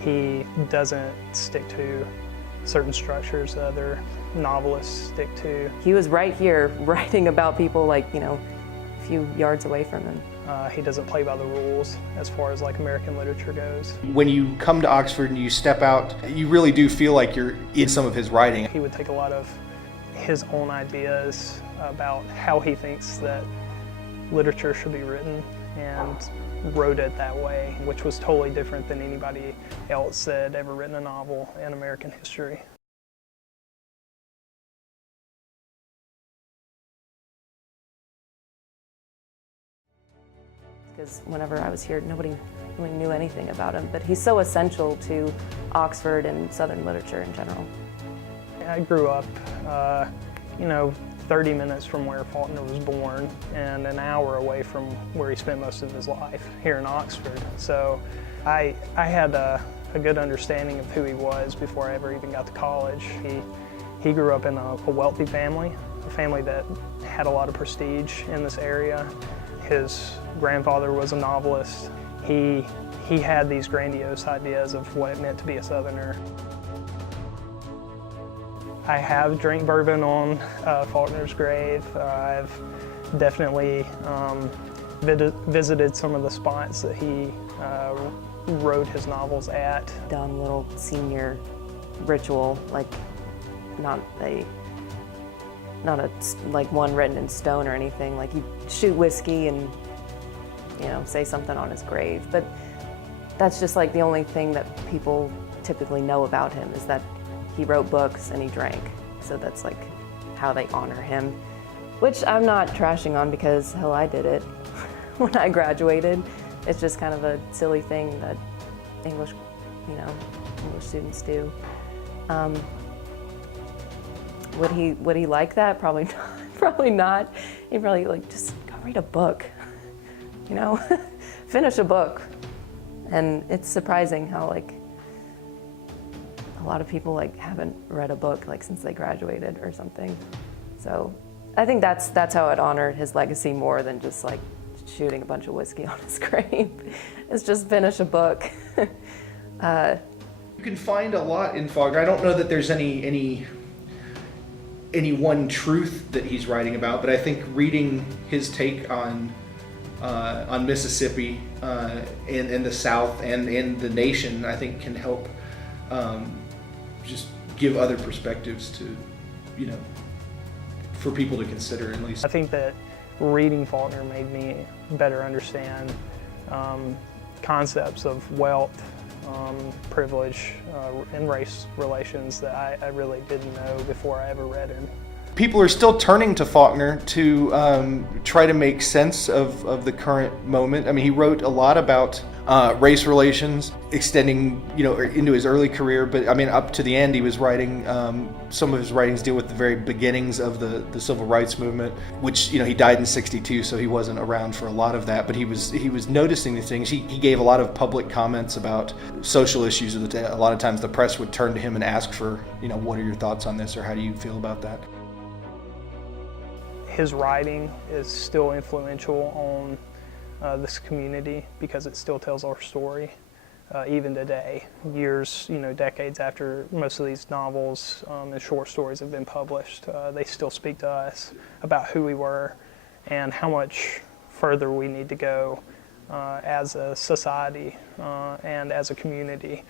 He doesn't stick to certain structures that other novelists stick to. He was right here writing about people like, a few yards away from him. He doesn't play by the rules as far as like American literature goes. When you come to Oxford and you step out, you really do feel like you're in some of his writing. He would take a lot of his own ideas about how he thinks that literature should be written and wrote it that way, which was totally different than anybody else that had ever written a novel in American history. Because whenever I was here, nobody really knew anything about him, but he's so essential to Oxford and Southern literature in general. I grew up, 30 minutes from where Faulkner was born and an hour away from where he spent most of his life, here in Oxford. So I had a good understanding of who he was before I ever even got to college. He grew up in a wealthy family, a family that had a lot of prestige in this area. His grandfather was a novelist. He had these grandiose ideas of what it meant to be a Southerner. I have drank bourbon on Faulkner's grave. I've definitely visited some of the spots that he wrote his novels at. Dumb little senior ritual, like not like one written in stone or anything. Like you shoot whiskey and say something on his grave. But that's just like the only thing that people typically know about him, is that he wrote books and he drank. So that's like how they honor him, which I'm not trashing on, because hell, I did it when I graduated. It's just kind of a silly thing that English students do. Would he like that? Probably not. Probably not. He'd probably just go read a book, finish a book. And it's surprising how a lot of people haven't read a book since they graduated or something. So I think that's how I'd honor his legacy more than just shooting a bunch of whiskey on his grave. It's just finish a book. You can find a lot in Faulkner. I don't know that there's any one truth that he's writing about, but I think reading his take on Mississippi and the South and the nation, I think, can help just give other perspectives to, for people to consider, at least. I think that reading Faulkner made me better understand concepts of wealth, privilege, and race relations that I really didn't know before I ever read him. People are still turning to Faulkner to try to make sense of the current moment. I mean, he wrote a lot about race relations, extending into his early career, but I mean up to the end he was writing, some of his writings deal with the very beginnings of the civil rights movement, which he died in '62, so he wasn't around for a lot of that, but he was noticing these things. He gave a lot of public comments about social issues of the day. A lot of times the press would turn to him and ask for, what are your thoughts on this, or how do you feel about that? His writing is still influential on this community because it still tells our story, even today, years, decades after most of these novels and short stories have been published. They still speak to us about who we were and how much further we need to go as a society and as a community.